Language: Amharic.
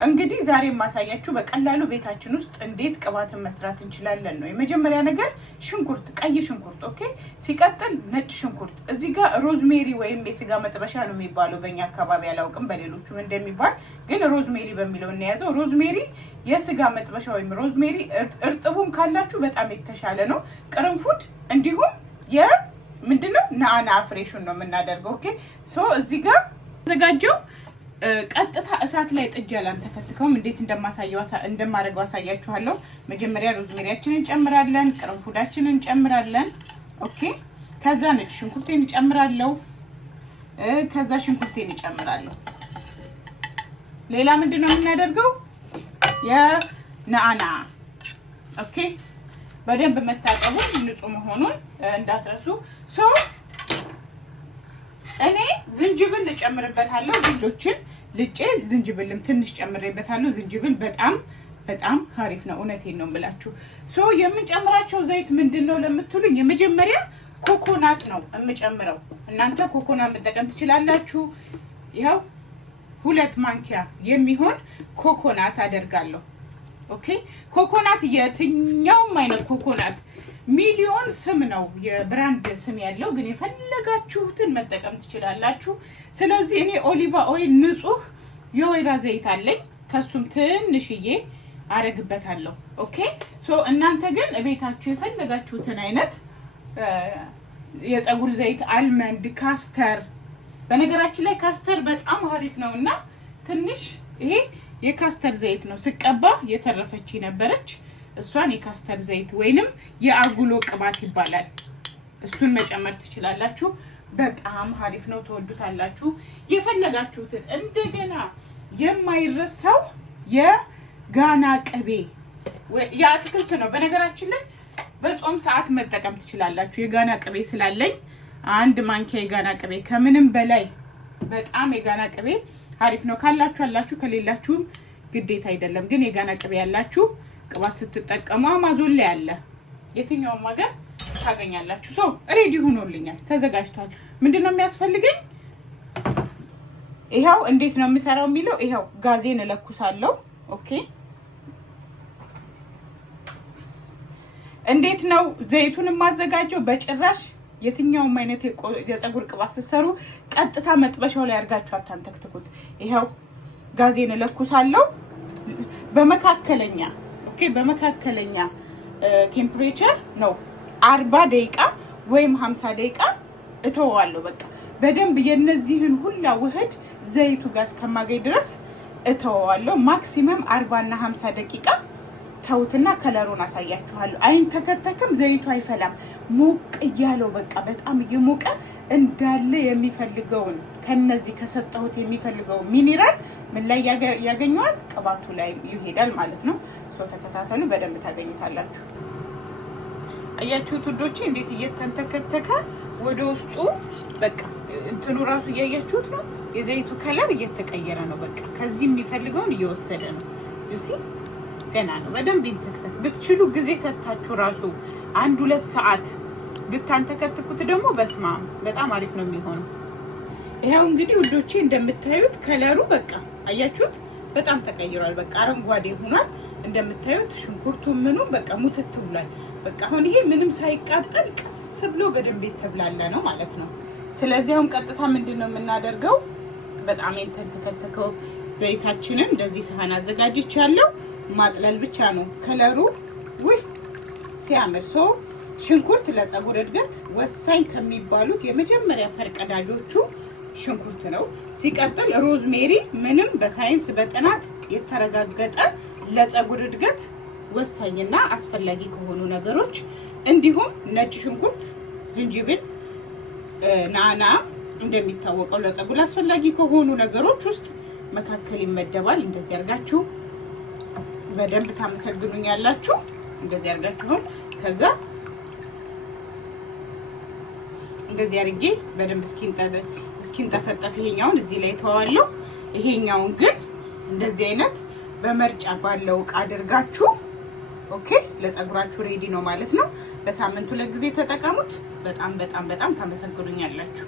እንግዲህ ዛሬ ማሳያችሁ በቀላሉ ቤታችን ውስጥ እንዴት ቅባትን መስራት እንችላለን ነው። የመጀመሪያ ነገር ሽንኩርት፣ ቀይ ሽንኩርት ኦኬ። ሲቀጥል ነጭ ሽንኩርት። እዚህ ጋር ሮዝሜሪ ወይም የስጋ መጥበሻ ነው የሚባለው በእኛ አካባቢ አላውቅም በሌሎቹም እንደሚባል፣ ግን ሮዝሜሪ በሚለው እንያዘው። ሮዝሜሪ የስጋ መጥበሻ ወይም ሮዝሜሪ እርጥቡም ካላችሁ በጣም የተሻለ ነው። ቅርንፉድ እንዲሁም ምንድነው ናአና ፍሬሹን ነው የምናደርገው ኦኬ። ሶ እዚህ ጋር ተዘጋጀው ቀጥታ እሳት ላይ ጥጃላን ተከትከውም እንዴት እንደማደርገው አሳያችኋለሁ። መጀመሪያ ሮዝሜሪያችንን እንጨምራለን፣ ቅርንፉዳችንን እንጨምራለን ኦኬ። ከዛ ነጭ ሽንኩርቴን እንጨምራለሁ፣ ከዛ ሽንኩርቴን እንጨምራለሁ። ሌላ ምንድነው የምናደርገው የናአና ኦኬ። በደንብ መታጠቡን ንጹህ መሆኑን እንዳትረሱ። ሶ እኔ ዝንጅብል ልጨምርበታለሁ። ዝንጆችን ልጬ ዝንጅብልም ትንሽ ጨምሬበታለሁ። ዝንጅብል በጣም አሪፍ ነው፣ እውነቴን ነው የምላችሁ። ሶ የምንጨምራቸው ዘይት ምንድነው ለምትሉኝ የመጀመሪያ ኮኮናት ነው የምጨምረው። እናንተ ኮኮናት መጠቀም ትችላላችሁ። ይሄው 2 ማንኪያ የሚሆን ኮኮናት አደርጋለሁ ኦኬ። ኮኮናት የትኛውም አይነት ኮኮናት ሚሊዮን ስም ነው የብራንድ ስም ያለው፣ ግን የፈለጋችሁትን መጠቀም ትችላላችሁ። ስለዚህ እኔ ኦሊቫ ኦይል ንጹህ የወይራ ዘይት አለኝ፣ ከሱም ትንሽዬ አረግበታለሁ ኦኬ። ሶ እናንተ ግን ቤታችሁ የፈለጋችሁትን አይነት የፀጉር ዘይት፣ አልመንድ፣ ካስተር። በነገራችን ላይ ካስተር በጣም አሪፍ ነውና ትንሽ ይሄ የካስተር ዘይት ነው ስቀባ የተረፈች ነበረች፣ እሷን የካስተር ዘይት ወይንም የአጉሎ ቅባት ይባላል። እሱን መጨመር ትችላላችሁ። በጣም አሪፍ ነው፣ ተወዱታላችሁ። የፈለጋችሁትን እንደገና የማይረሳው የጋና ቅቤ የአትክልት ነው። በነገራችን ላይ በጾም ሰዓት መጠቀም ትችላላችሁ። የጋና ቅቤ ስላለኝ 1 ማንኪያ የጋና ቅቤ፣ ከምንም በላይ በጣም የጋና ቅቤ አሪፍ ነው። ካላችሁ አላችሁ፣ ከሌላችሁም ግዴታ አይደለም። ግን የጋና ቅቤ ያላችሁ ቅባት ስትጠቀሙ አማዞን ላይ አለ፣ የትኛውም ሀገር ታገኛላችሁ። ሶ ሬዲ ሆኖልኛል፣ ተዘጋጅቷል። ምንድነው የሚያስፈልገኝ? ይሄው እንዴት ነው የምሰራው የሚለው ይሄው ጋዜን እለኩሳለሁ ኦኬ። እንዴት ነው ዘይቱን የማዘጋጀው? በጭራሽ የትኛውም አይነት የፀጉር ቅባት ስትሰሩ ቀጥታ መጥበሻው ላይ አድርጋችሁ አታንተክትኩት። ይሄው ጋዜን እለኩሳለሁ በመካከለኛ ኦኬ፣ በመካከለኛ ቴምፕሬቸር ነው 40 ደቂቃ ወይም 50 ደቂቃ እተወዋለሁ። በቃ በደንብ የነዚህን ሁላ ውህድ ዘይቱ ጋር እስከማገኝ ድረስ እተወዋለሁ። ማክሲመም 40 እና 50 ደቂቃ ተውትና ከለሩን አሳያችኋለሁ። አይንተከተክም፣ ዘይቱ አይፈላም። ሞቅ እያለው በቃ በጣም እየሞቀ እንዳለ የሚፈልገውን ከነዚህ ከሰጠሁት የሚፈልገው ሚኒራል ምን ላይ ያገኘዋል? ቅባቱ ላይ ይሄዳል ማለት ነው። ሶ ተከታተሉ፣ በደንብ ታገኙታላችሁ። አያችሁት ውዶቼ እንዴት እየተንተከተከ ወደ ውስጡ በቃ እንትኑ ራሱ እያያችሁት ነው። የዘይቱ ከለር እየተቀየረ ነው። በቃ ከዚህ የሚፈልገውን እየወሰደ ነው። ዩሲ ገና ነው። በደንብ ይንተክተክ። ብትችሉ ጊዜ ሰጣችሁ ራሱ 1-2 ሰዓት ብታንተከትኩት ደግሞ በስማም በጣም አሪፍ ነው የሚሆነው። ይሄው እንግዲህ ውዶቼ እንደምታዩት ከለሩ በቃ አያችሁት በጣም ተቀይሯል። በቃ አረንጓዴ ሆኗል። እንደምታዩት ሽንኩርቱ ምኑ በቃ ሙትት ብሏል። በቃ አሁን ይሄ ምንም ሳይቃጠል ቀስ ብሎ በደንብ የተብላለ ነው ማለት ነው። ስለዚህ አሁን ቀጥታ ምንድነው የምናደርገው? በጣም የተንተከተከው ዘይታችንን እንደዚህ ሰሃን አዘጋጅቻለሁ። ማጥለል ብቻ ነው። ከለሩ ወይ ሲያምር። ሶ ሽንኩርት ለፀጉር እድገት ወሳኝ ከሚባሉት የመጀመሪያ ፈርቀዳጆቹ ሽንኩርት ነው። ሲቀጥል ሮዝሜሪ ምንም በሳይንስ በጥናት የተረጋገጠ ለፀጉር እድገት ወሳኝና አስፈላጊ ከሆኑ ነገሮች፣ እንዲሁም ነጭ ሽንኩርት፣ ዝንጅብል፣ ናና እንደሚታወቀው ለፀጉር አስፈላጊ ከሆኑ ነገሮች ውስጥ መካከል ይመደባል። እንደዚህ አድርጋችሁ በደንብ ታመሰግኑኛላችሁ። እንደዚህ አድርጋችሁ ከዛ እንደዚህ አድርጌ በደንብ እስኪንጠፈጠፍ ይሄኛውን እዚህ ላይ ተዋለሁ። ይሄኛውን ግን እንደዚህ አይነት በመርጫ ባለው ዕቃ አድርጋችሁ ኦኬ ለፀጉራችሁ ሬዲ ነው ማለት ነው። በሳምንቱ ለጊዜ ተጠቀሙት። በጣም ታመሰግኑኛላችሁ።